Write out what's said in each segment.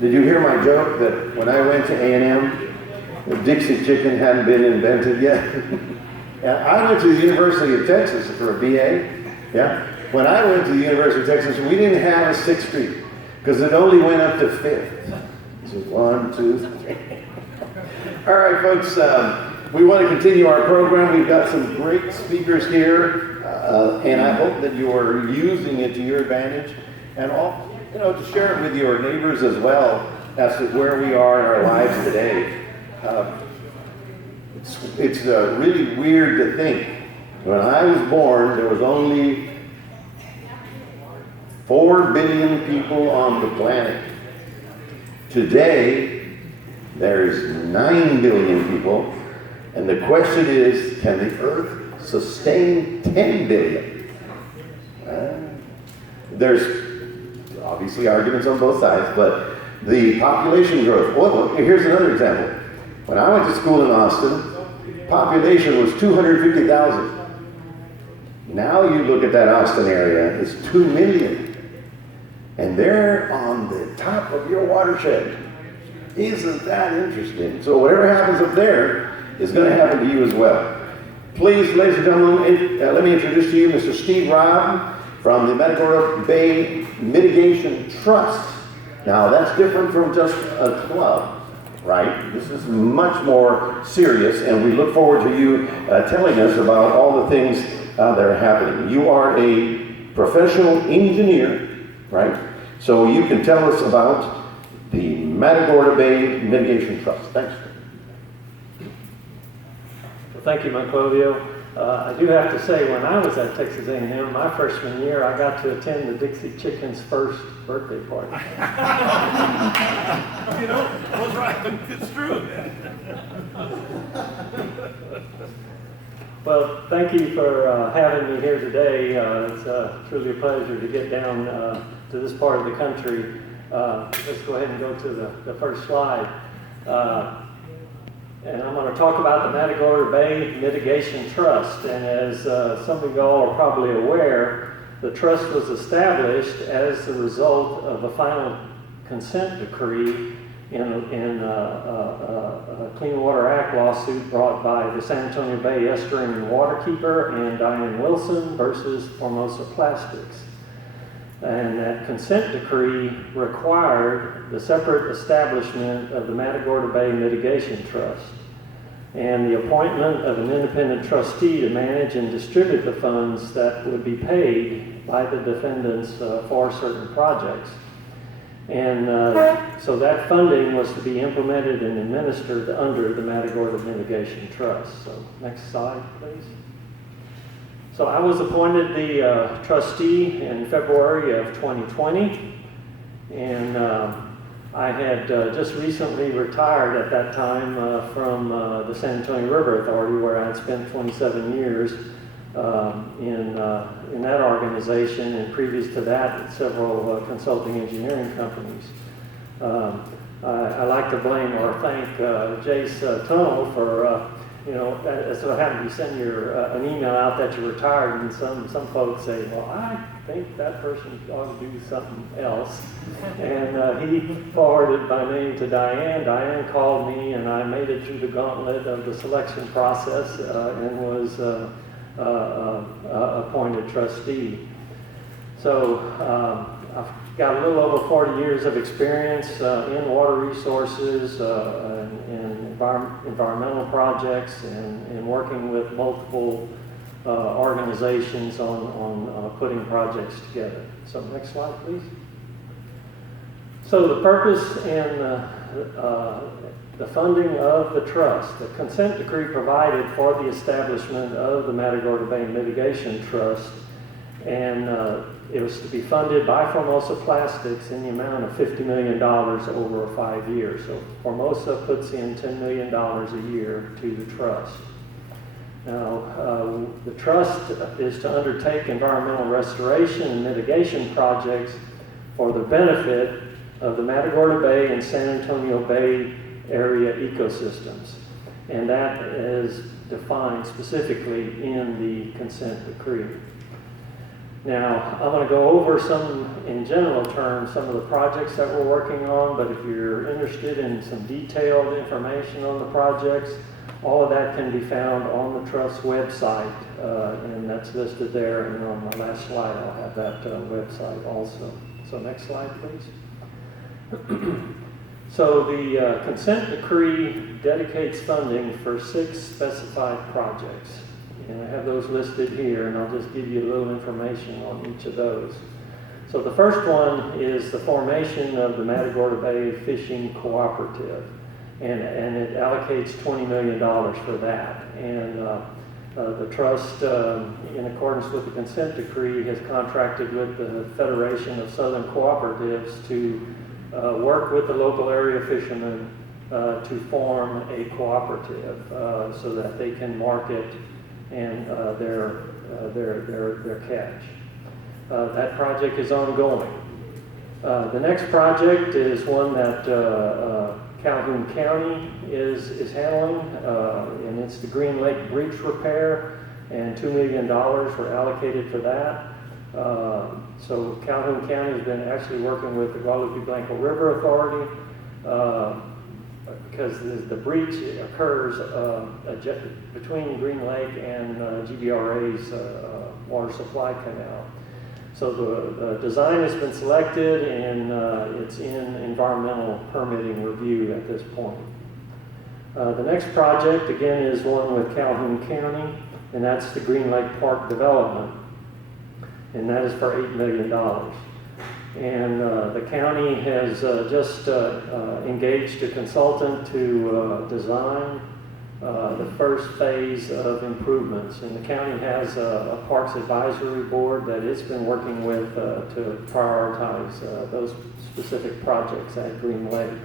Did you hear my joke that when I went to A&M, the Dixie chicken hadn't been invented yet? I went to the University of Texas for a BA. Yeah. When I went to the University of Texas, we didn't have a 6th Street because it only went up to 5th. So 1, 2, 3. All right, folks. We want to continue our program. We've got some great speakers here, and I hope that you are using it to your advantage, and all, to share it with your neighbors as well as to where we are in our lives today. It's really weird to think. When I was born, there was only 4 billion people on the planet. Today, there's 9 billion people. And the question is, can the Earth sustain 10 billion? There's obviously arguments on both sides, but the population growth. Well, here's another example. When I went to school in Austin, population was 250,000. Now you look at that Austin area, it's 2 million. And they're on the top of your watershed. Isn't that interesting? So whatever happens up there is going to happen to you as well. Please, ladies and gentlemen, let me introduce to you Mr. Steve Raabe from the Matagorda Bay Mitigation Trust. Now, that's different from just a club, right? This is much more serious, and we look forward to you telling us about all the things that are happening. You are a professional engineer, right? So you can tell us about the Matagorda Bay Mitigation Trust. Thanks. Thank you, Maclovio. I do have to say, when I was at Texas A&M, my freshman year, I got to attend the Dixie Chicken's first birthday party. I was right. It's true. Well, thank you for having me here today. It's truly a pleasure to get down to this part of the country. Let's go ahead and go to the first slide. And I'm going to talk about the Matagorda Bay Mitigation Trust. And as some of y'all are probably aware, the trust was established as the result of a final consent decree in a Clean Water Act lawsuit brought by the San Antonio Bay Estuarine and Waterkeeper and Diane Wilson versus Formosa Plastics. And that consent decree required the separate establishment of the Matagorda Bay Mitigation Trust and the appointment of an independent trustee to manage and distribute the funds that would be paid by the defendants for certain projects. And so that funding was to be implemented and administered under the Matagorda Mitigation Trust. So next slide, please. So I was appointed the trustee in February of 2020, and I had just recently retired at that time from the San Antonio River Authority, where I had spent 27 years in that organization, and previous to that, several consulting engineering companies. I like to blame or thank Jace Tunnel for so happened you send an email out that you're retired, and some folks say, well, I think that person ought to do something else. And he forwarded my name to Diane. Diane called me, and I made it through the gauntlet of the selection process and was appointed trustee. So I've got a little over 40 years of experience in water resources and environmental projects and working with multiple organizations on putting projects together. So next slide, please. So the purpose and the funding of the trust. The consent decree provided for the establishment of the Matagorda Bay Mitigation Trust, and it was to be funded by Formosa Plastics in the amount of $50 million over 5 years. So Formosa puts in $10 million a year to the trust. Now, the trust is to undertake environmental restoration and mitigation projects for the benefit of the Matagorda Bay and San Antonio Bay area ecosystems. And that is defined specifically in the consent decree. Now, I'm going to go over some, in general terms, some of the projects that we're working on, but if you're interested in some detailed information on the projects, all of that can be found on the Trust's website, and that's listed there, and on my last slide I'll have that website also. So next slide, please. So the consent decree dedicates funding for 6 specified projects. And I have those listed here, and I'll just give you a little information on each of those. So the first one is the formation of the Matagorda Bay Fishing Cooperative, and it allocates $20 million for that. And the trust, in accordance with the consent decree, has contracted with the Federation of Southern Cooperatives to work with the local area fishermen to form a cooperative so that they can market and their catch. That project is ongoing. The next project is one that Calhoun County is handling, and it's the Green Lake Breach Repair, and $2 million were allocated for that. So Calhoun County has been actually working with the Guadalupe Blanco River Authority because the breach occurs between Green Lake and GBRA's water supply canal. So the design has been selected, and it's in environmental permitting review at this point. The next project, again, is one with Calhoun County, and that's the Green Lake Park development, and that is for $8 million. And the county has just engaged a consultant to design the first phase of improvements. And the county has a Parks Advisory Board that it's been working with to prioritize those specific projects at Green Lake.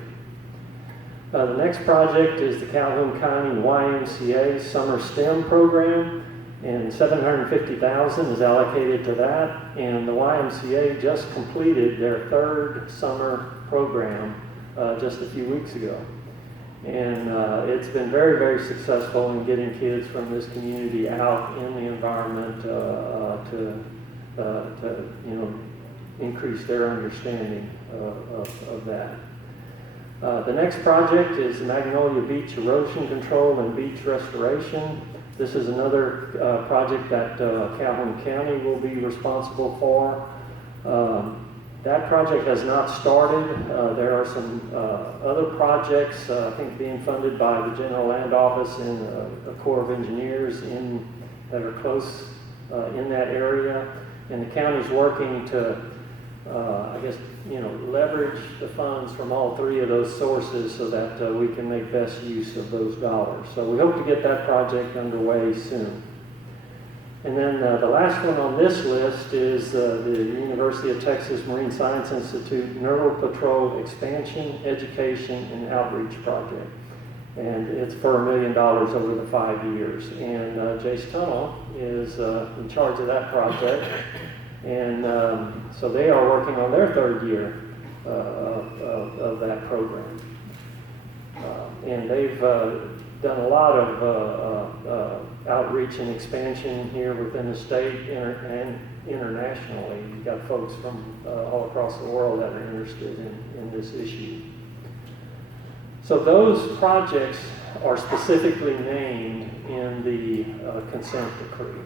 The next project is the Calhoun County YMCA Summer STEM Program, and $750,000 is allocated to that. And the YMCA just completed their 3rd summer program just a few weeks ago. And it's been very, very successful in getting kids from this community out in the environment to increase their understanding of that. The next project is Magnolia Beach Erosion Control and Beach Restoration. This is another project that Calhoun County will be responsible for. That project has not started. There are some other projects, I think, being funded by the General Land Office and the Corps of Engineers that are close in that area. And the county's working to, leverage the funds from all 3 of those sources so that we can make best use of those dollars. So we hope to get that project underway soon. And then the last one on this list is the University of Texas Marine Science Institute Neural Patrol Expansion, Education, and Outreach Project. And it's for $1 million over the 5 years. And Jace Tunnel is in charge of that project. And so they are working on their 3rd year of that program. And they've done a lot of outreach and expansion here within the state and internationally. You've got folks from all across the world that are interested in this issue. So those projects are specifically named in the consent decree.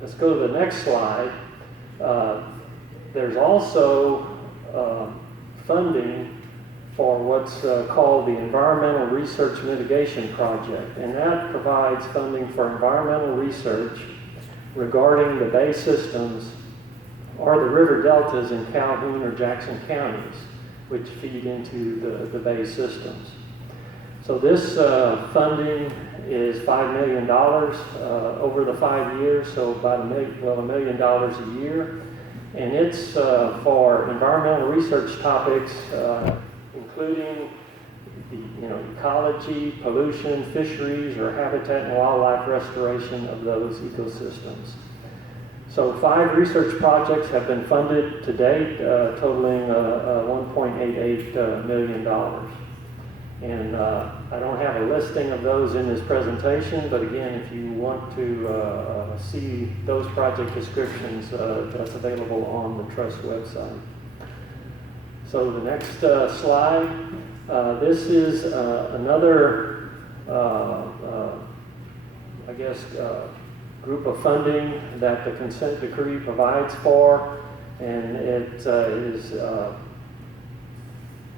Let's go to the next slide. There's also funding for what's called the Environmental Research Mitigation Project, and that provides funding for environmental research regarding the bay systems or the river deltas in Calhoun or Jackson counties, which feed into the bay systems. So this funding is $5 million over the 5 years, so about $1 million a year. And it's for environmental research topics, including ecology, pollution, fisheries, or habitat and wildlife restoration of those ecosystems. So 5 research projects have been funded to date, totaling $1.88 million. And I don't have a listing of those in this presentation, but again, if you want to see those project descriptions, that's available on the Trust website. So the next slide, this is another, I guess, group of funding that the consent decree provides for, and it is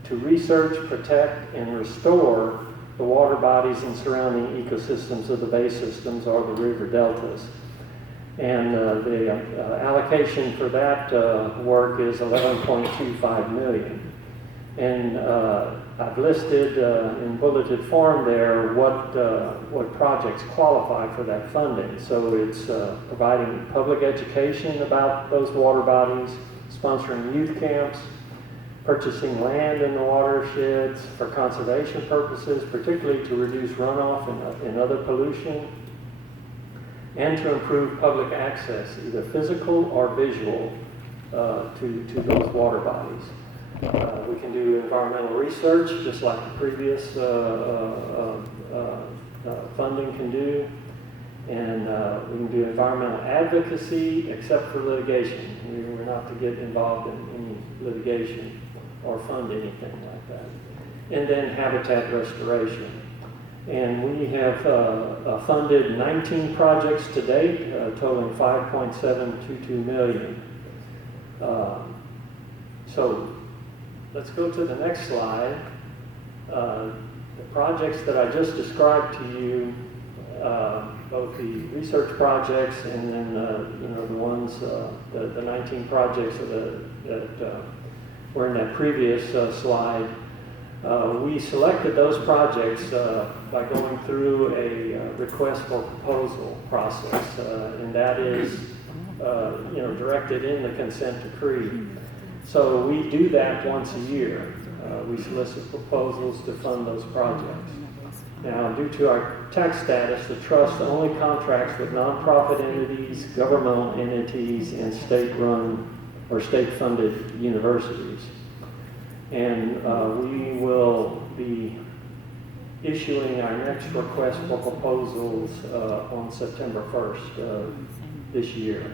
to research, protect, and restore the water bodies and surrounding ecosystems of the bay systems or the river deltas. And the allocation for that work is $11.25 million. And I've listed in bulleted form there what projects qualify for that funding. So it's providing public education about those water bodies, sponsoring youth camps, purchasing land in the watersheds for conservation purposes, particularly to reduce runoff and other pollution, and to improve public access, either physical or visual, to those water bodies. We can do environmental research, just like the previous funding can do, and we can do environmental advocacy, except for litigation. We're not to get involved in any litigation or fund anything like that. And then habitat restoration. And we have funded 19 projects to date, totaling $5.722 million. So let's go to the next slide. The projects that I just described to you, both the research projects and then the ones, the 19 projects that were in that previous slide. We selected those projects by going through a request for proposal process, and that is directed in the consent decree. So we do that once a year. We solicit proposals to fund those projects. Now, due to our tax status, the trust only contracts with nonprofit entities, governmental entities, and state-run or state-funded universities. And we will be issuing our next request for proposals on September 1st this year.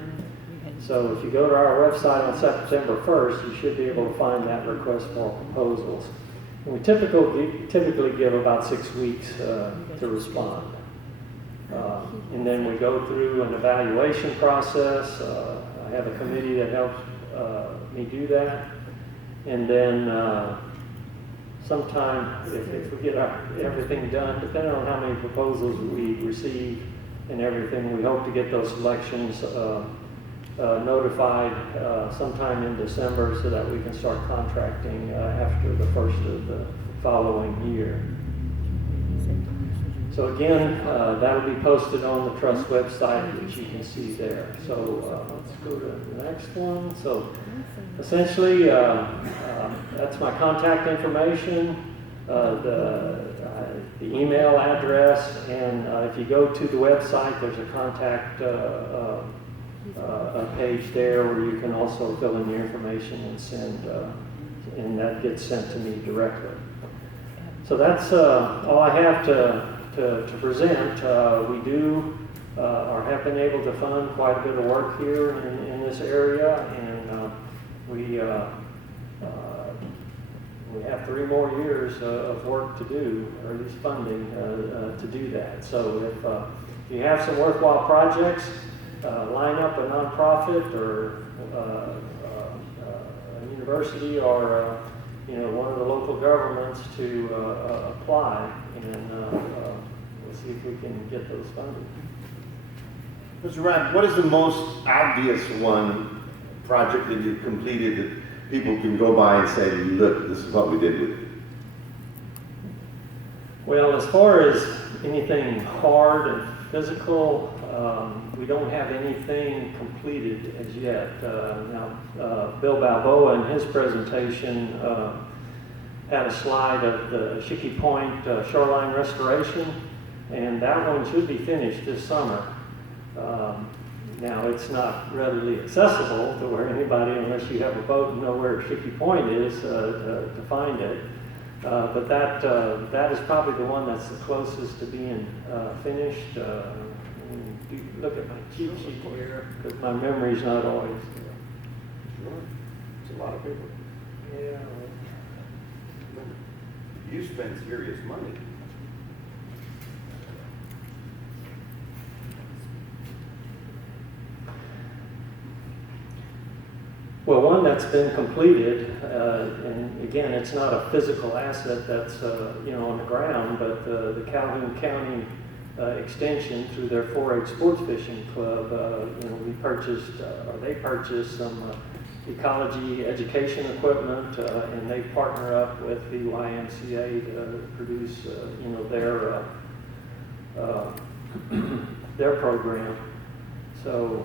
So if you go to our website on September 1st, you should be able to find that request for proposals. And we typically give about 6 weeks to respond. And then we go through an evaluation process. I have a committee that helps me do that. And then sometime, if we get everything done, depending on how many proposals we receive and everything, we hope to get those selections notified sometime in December so that we can start contracting after the first of the following year. So again, that'll be posted on the Trust website, which you can see there. So let's go to the next one. So essentially, that's my contact information, the email address, and if you go to the website, there's a contact a page there where you can also fill in your information and send, and that gets sent to me directly. So that's all I have to present. We do or have been able to fund quite a bit of work here in this area, and we have 3 more years of work to do, or at least funding to do that. So if you have some worthwhile projects, line up a nonprofit or a university or one of the local governments to apply, and we'll see if we can get those funded. Mr. Raabe, what is the most obvious project that you've completed that people can go by and say, look, this is what we did with it? Well, as far as anything hard and physical, we don't have anything completed as yet. Now, Bill Balboa in his presentation had a slide of the Shickey Point shoreline restoration, and that one should be finished this summer. Now, it's not readily accessible to where anybody, unless you have a boat and know where Shickey Point is, to find it. But that is probably the one that's the closest to being finished. Look at my cheat sheet here, because my memory's not always. Sure. It's a lot of paper. Yeah. You spend serious money. Well, one that's been completed, and again, it's not a physical asset that's on the ground, but the Calhoun County extension through their 4-H sports fishing club, we purchased, or they purchased some ecology education equipment, and they partner up with the YMCA to produce, their program. So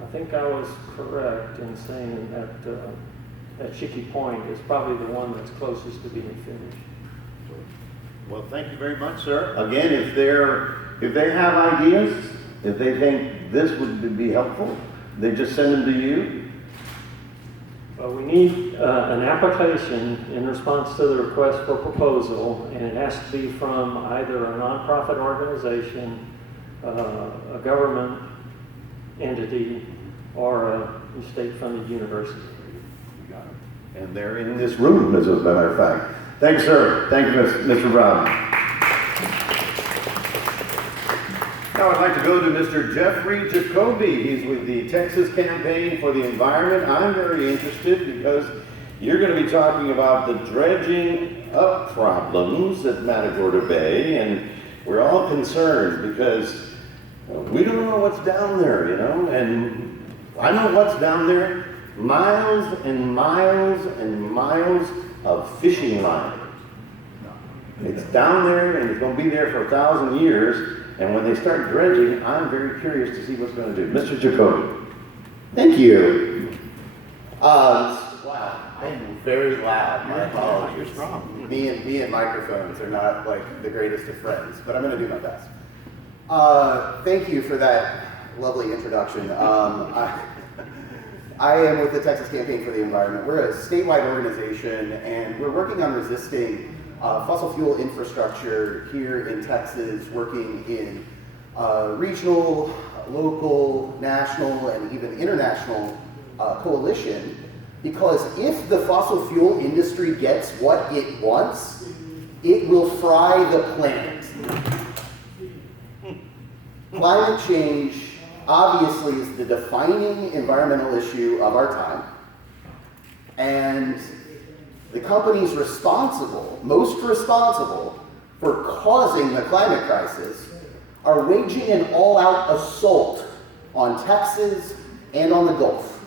I think I was correct in saying that Chicky Point is probably the one that's closest to being finished. Well, thank you very much, sir. Again, if they have ideas, if they think this would be helpful, they just send them to you. Well, we need an application in response to the request for proposal, and it has to be from either a nonprofit organization, a government entity, or a state-funded university. You got it. And they're in this room, as a matter of fact. Thanks, sir. Thank you, Mr. Raabe. Now I'd like to go to Mr. Jeffrey Jacoby. He's with the Texas Campaign for the Environment. I'm very interested because you're going to be talking about the dredging up problems at Matagorda Bay, and we're all concerned because we don't know what's down there, and I know what's down there. Miles and miles and miles of fishing line. It's down there and it's going to be there for 1,000 years. And when they start dredging, I'm very curious to see what's going to do. Mr. Jacoby. Thank you. Wow, I'm very loud. My apologies. You're strong. Me and microphones are not like the greatest of friends, but I'm going to do my best. Thank you for that lovely introduction. I am with the Texas Campaign for the Environment. We're a statewide organization, and we're working on resisting fossil fuel infrastructure here in Texas, working in regional, local, national, and even international coalition, because if the fossil fuel industry gets what it wants, it will fry the planet. Climate change obviously is the defining environmental issue of our time, and the companies most responsible for causing the climate crisis are waging an all-out assault on Texas and on the Gulf.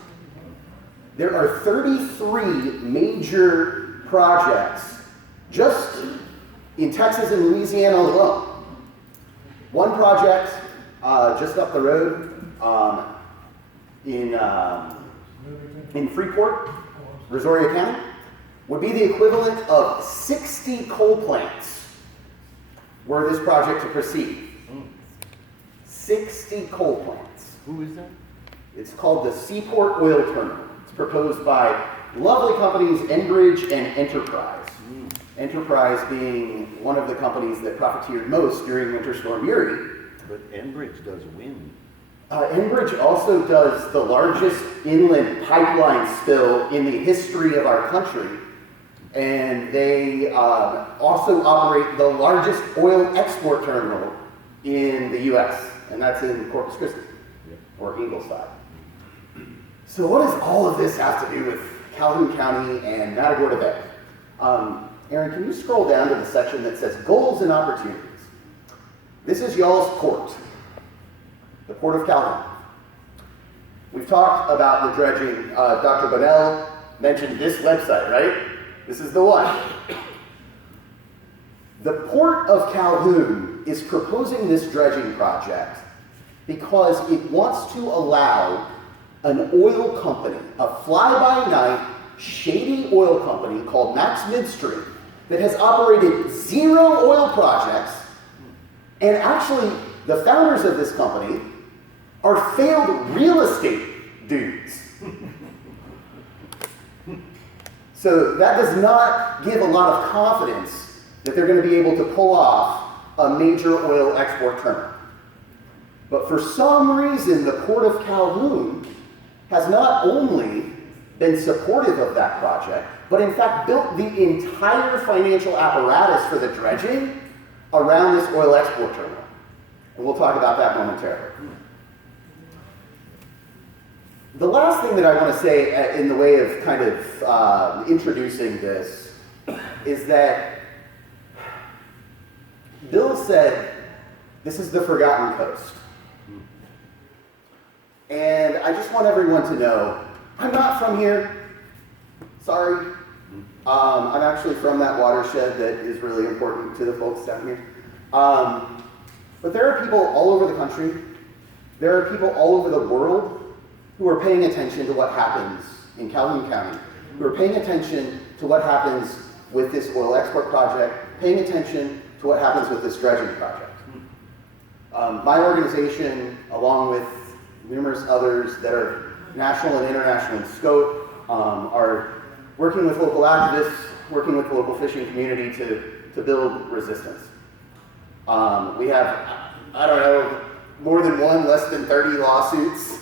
There are 33 major projects just in Texas and Louisiana alone. One project just up the road in Freeport, Brazoria County, would be the equivalent of 60 coal plants were this project to proceed. 60 coal plants. Who is that? It's called the Seaport Oil Terminal. It's proposed by lovely companies Enbridge and Enterprise. Enterprise being one of the companies that profiteered most during Winter Storm Uri. But Enbridge does wind. Enbridge also does the largest inland pipeline spill in the history of our country. And they also operate the largest oil export terminal in the U.S., and that's in Corpus Christi, or Ingleside. So what does all of this have to do with Calhoun County and Matagorda Bay? Aaron, can you scroll down to the section that says Goals and Opportunities? This is y'all's port, the Port of Calhoun. We've talked about the dredging. Dr. Bonnell mentioned this website, right? This is the one. The Port of Calhoun is proposing this dredging project because it wants to allow an oil company, a fly-by-night, shady oil company called Max Midstream that has operated 0 oil projects, and actually the founders of this company are failed real estate dudes. So that does not give a lot of confidence that they're going to be able to pull off a major oil export terminal. But for some reason, the Port of Calhoun has not only been supportive of that project, but in fact built the entire financial apparatus for the dredging around this oil export terminal. And we'll talk about that momentarily. The last thing that I want to say in the way of kind of introducing this is that Bill said this is the forgotten coast. And I just want everyone to know, I'm not from here. Sorry. I'm actually from that watershed that is really important to the folks down here. But there are people all over the country, there are people all over the world who are paying attention to what happens in Calhoun County, who are paying attention to what happens with this oil export project, paying attention to what happens with this dredging project. My organization, along with numerous others that are national and international in scope, are working with local activists, working with the local fishing community to build resistance. We have, I don't know, more than one, less than 30 lawsuits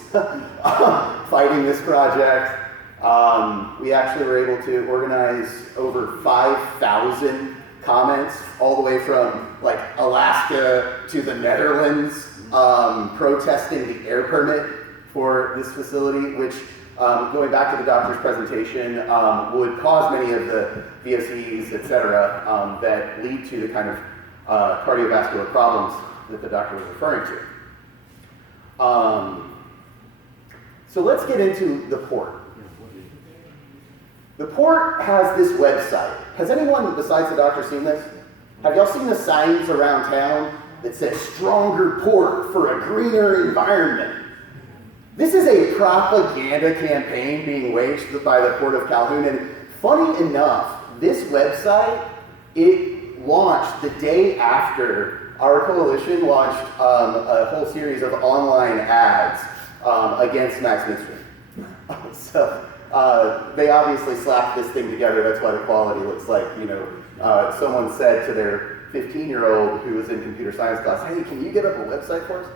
fighting this project. We actually were able to organize over 5,000 comments, all the way from like Alaska to the Netherlands, protesting the air permit for this facility, which, going back to the doctor's presentation, would cause many of the VOCs, et cetera, that lead to the kind of cardiovascular problems that the doctor was referring to. So let's get into the port. The port has this website. Has anyone besides the doctor seen this? Have y'all seen the signs around town that says stronger port for a greener environment? This is a propaganda campaign being waged by the Port of Calhoun, and funny enough, this website, it launched the day after our coalition launched a whole series of online ads against Max Midstream. So they obviously slapped this thing together. That's why the quality looks like, someone said to their 15-year-old who was in computer science class, hey, can you get up a website for us?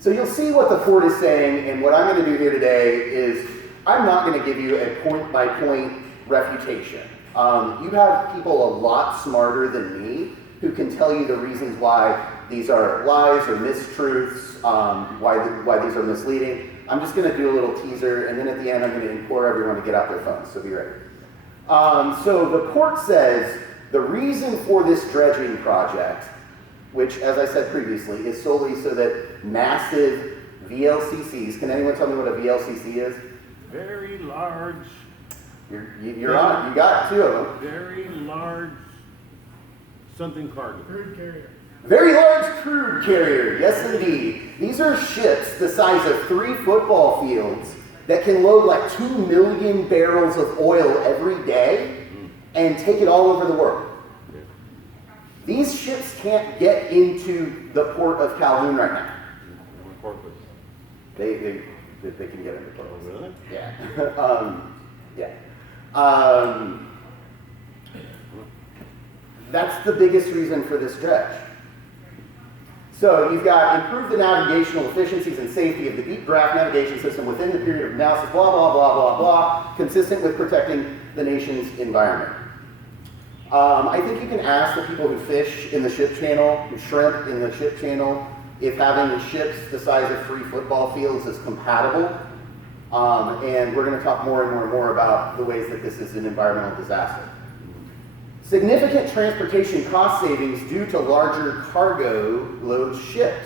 So you'll see what the port is saying, and what I'm going to do here today is I'm not going to give you a point-by-point refutation. You have people a lot smarter than me who can tell you the reasons why these are lies or mistruths, why these are misleading. I'm just going to do a little teaser, and then at the end I'm going to implore everyone to get out their phones, so be ready. So the port says the reason for this dredging project, which, as I said previously, is solely so that massive VLCCs, can anyone tell me what a VLCC is? Very large. You're on it. You got two of them. Very large something cargo. Crude carrier. Very large crude carrier, yes indeed. These are ships the size of 3 football fields that can load like 2 million barrels of oil every day and take it all over the world. These ships can't get into the Port of Calhoun right now. They can get into Port. Oh, really? Yeah. Yeah. That's the biggest reason for this dredge. So you've got improve the navigational efficiencies and safety of the deep draft navigation system within the period of analysis, blah, blah, blah, blah, blah, consistent with protecting the nation's environment. I think you can ask the people who fish in the ship channel, who shrimp in the ship channel, if having the ships the size of 3 football fields is compatible. And we're going to talk more and more and more about the ways that this is an environmental disaster. Significant transportation cost savings due to larger cargo loads shipped.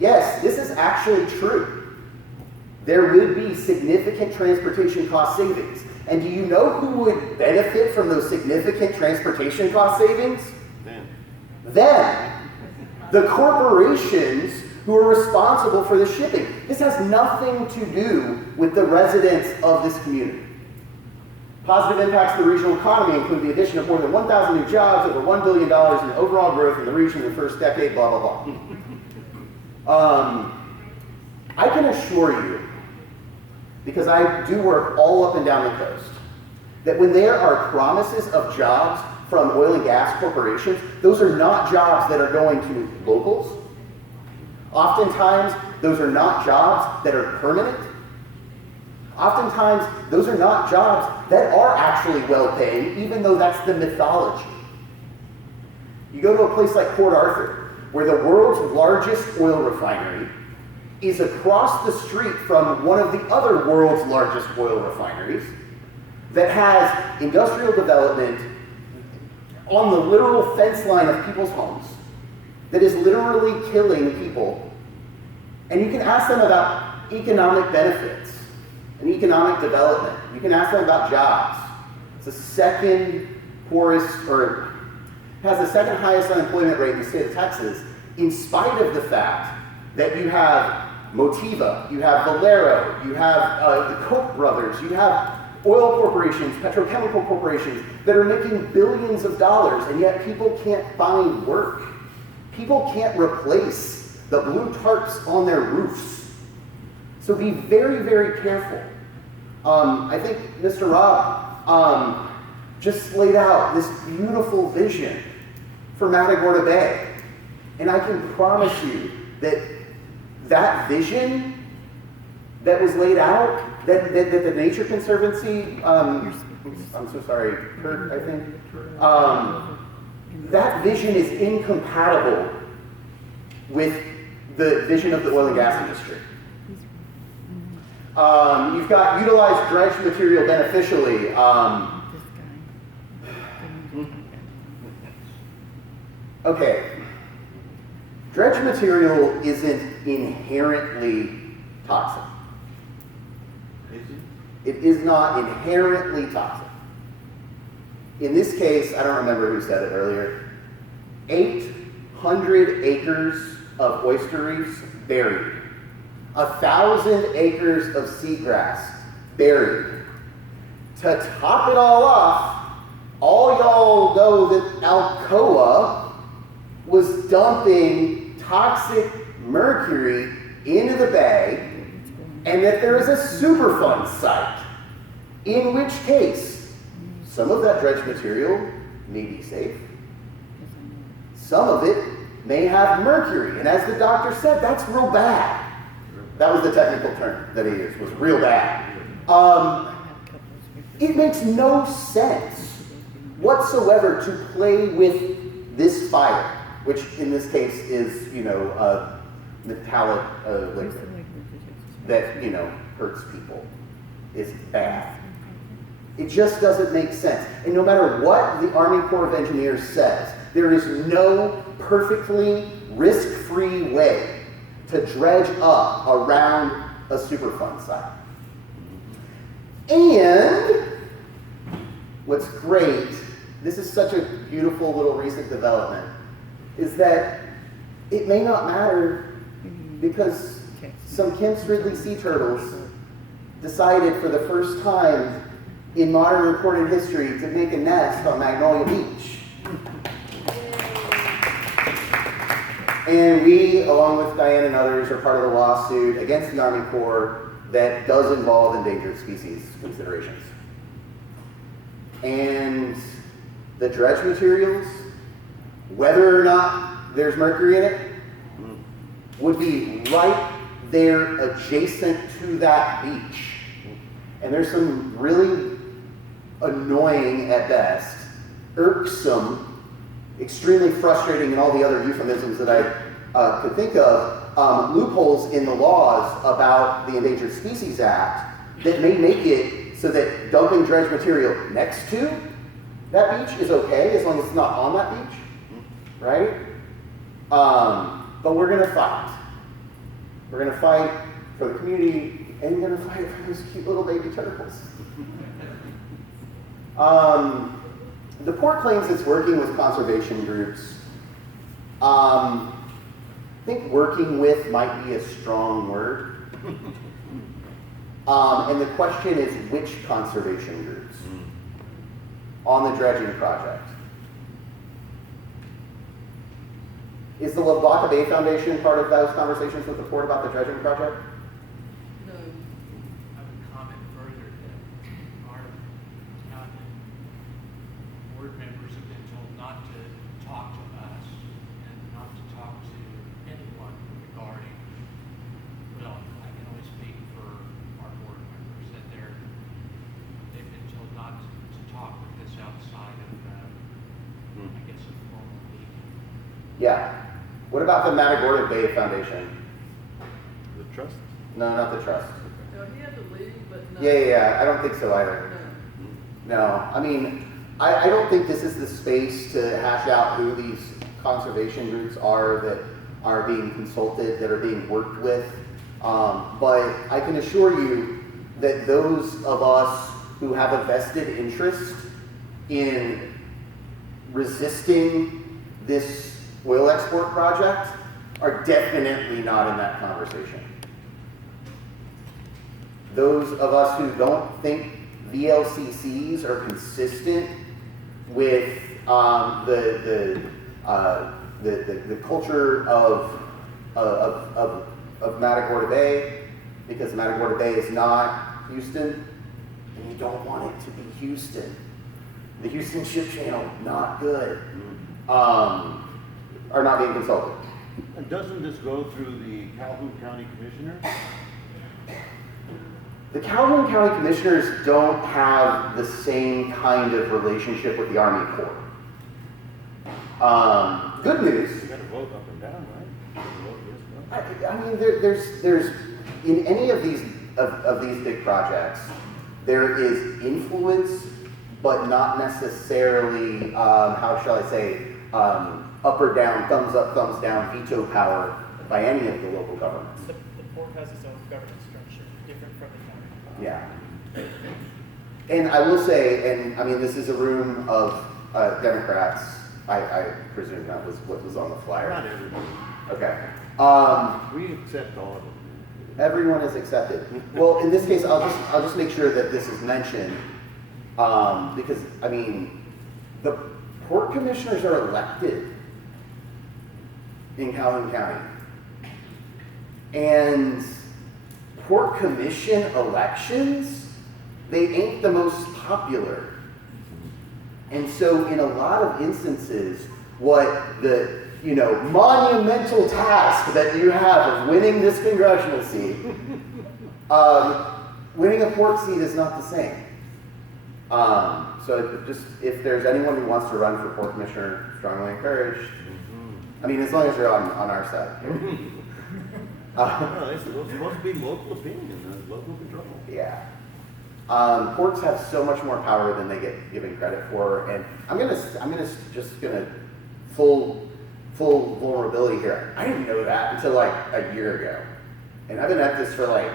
Yes, this is actually true. There would be significant transportation cost savings. And do you know who would benefit from those significant transportation cost savings? Them. The corporations who are responsible for the shipping. This has nothing to do with the residents of this community. Positive impacts to the regional economy include the addition of more than 1,000 new jobs, over $1 billion in overall growth in the region in the first decade, blah, blah, blah. I can assure you because I do work all up and down the coast, that when there are promises of jobs from oil and gas corporations, those are not jobs that are going to locals. Oftentimes, those are not jobs that are permanent. Oftentimes, those are not jobs that are actually well-paying, even though that's the mythology. You go to a place like Port Arthur, where the world's largest oil refinery is across the street from one of the other world's largest oil refineries that has industrial development on the literal fence line of people's homes, that is literally killing people. And you can ask them about economic benefits and economic development. You can ask them about jobs. It's the second poorest, or has the second highest unemployment rate in the state of Texas, in spite of the fact that you have Motiva, you have Valero, you have the Koch brothers, you have oil corporations, petrochemical corporations that are making billions of dollars, and yet people can't find work. People can't replace the blue tarps on their roofs. So be very, very careful. I think Mr. Raabe just laid out this beautiful vision for Matagorda Bay. And I can promise you that that vision that was laid out, that the Nature Conservancy, I'm so sorry, Kurt, I think, that vision is incompatible with the vision of the oil and gas industry. You've got utilize dredged material beneficially. Okay, dredged material isn't inherently toxic. It is not inherently toxic. In this case, I don't remember who said it earlier, 800 acres of oyster reefs buried, 1,000 acres of seagrass buried. To top it all off, all y'all know that Alcoa was dumping toxic mercury into the bay, and that there is a Superfund site, in which case some of that dredged material may be safe. Some of it may have mercury, and as the doctor said, that's real bad. That was the technical term that he used, was real bad. It makes no sense whatsoever to play with this fire, which in this case is, metallic liquid that, hurts people. It's bad. It just doesn't make sense. And no matter what the Army Corps of Engineers says, there is no perfectly risk-free way to dredge up around a Superfund site. And what's great, this is such a beautiful little recent development, is that it may not matter because some Kemp's Ridley sea turtles decided for the first time in modern recorded history to make a nest on Magnolia Beach. And we, along with Diane and others, are part of the lawsuit against the Army Corps that does involve endangered species considerations. And the dredge materials, whether or not there's mercury in it, would be right there adjacent to that beach. And there's some really annoying at best, irksome, extremely frustrating, and all the other euphemisms that I could think of, loopholes in the laws about the Endangered Species Act that may make it so that dumping dredge material next to that beach is okay as long as it's not on that beach, right? But we're gonna fight. We're gonna fight for the community, and we're gonna fight for those cute little baby turtles. The port claims it's working with conservation groups. I think working with might be a strong word. And the question is, which conservation groups on the dredging project? Is the Lavaca Bay Foundation part of those conversations with the port about the dredging project? No. outside of, I guess, a formal league. Yeah. What about the Matagorda Bay Foundation? The trust? No, not the trust. No, he had to leave, but no. Yeah. I don't think so either. No. No, I mean, I don't think this is the space to hash out who these conservation groups are that are being consulted, that are being worked with. But I can assure you that those of us who have a vested interest in resisting this oil export project are definitely not in that conversation. Those of us who don't think VLCCs are consistent with the culture of Matagorda Bay, because Matagorda Bay is not Houston, and you don't want it to be Houston. The Houston Ship Channel, not good, are not being consulted. And doesn't this go through the Calhoun County Commissioner? The Calhoun County Commissioners don't have the same kind of relationship with the Army Corps. Good news. You gotta vote up and down, right? You gotta vote yes, no? I mean, there's in any of these big projects, there is influence, but not necessarily, how shall I say, up or down, thumbs up, thumbs down, veto power by any of the local governments. The port has its own governance structure, different from the county. Yeah. And I will say, and I mean, this is a room of Democrats. I presume that was what was on the flyer. Not everybody. Okay. We accept all of them. Everyone is accepted. Well, in this case, I'll just make sure that this is mentioned, because I mean, the port commissioners are elected in Calhoun County, and port commission elections, they ain't the most popular. And so in a lot of instances, what the monumental task that you have of winning this congressional seat, winning a port seat is not the same. So just, if there's anyone who wants to run for port commissioner, strongly encouraged. I mean, as long as you're on our side. No, it's supposed to be local opinion, local control. Yeah. Ports have so much more power than they get given credit for, and I'm gonna full vulnerability here. I didn't know that until like a year ago, and I've been at this for like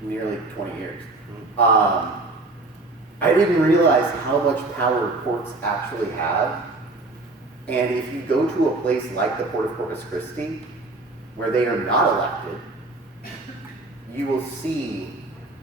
nearly 20 years. I didn't realize how much power ports actually have, and if you go to a place like the Port of Corpus Christi, where they are not elected, you will see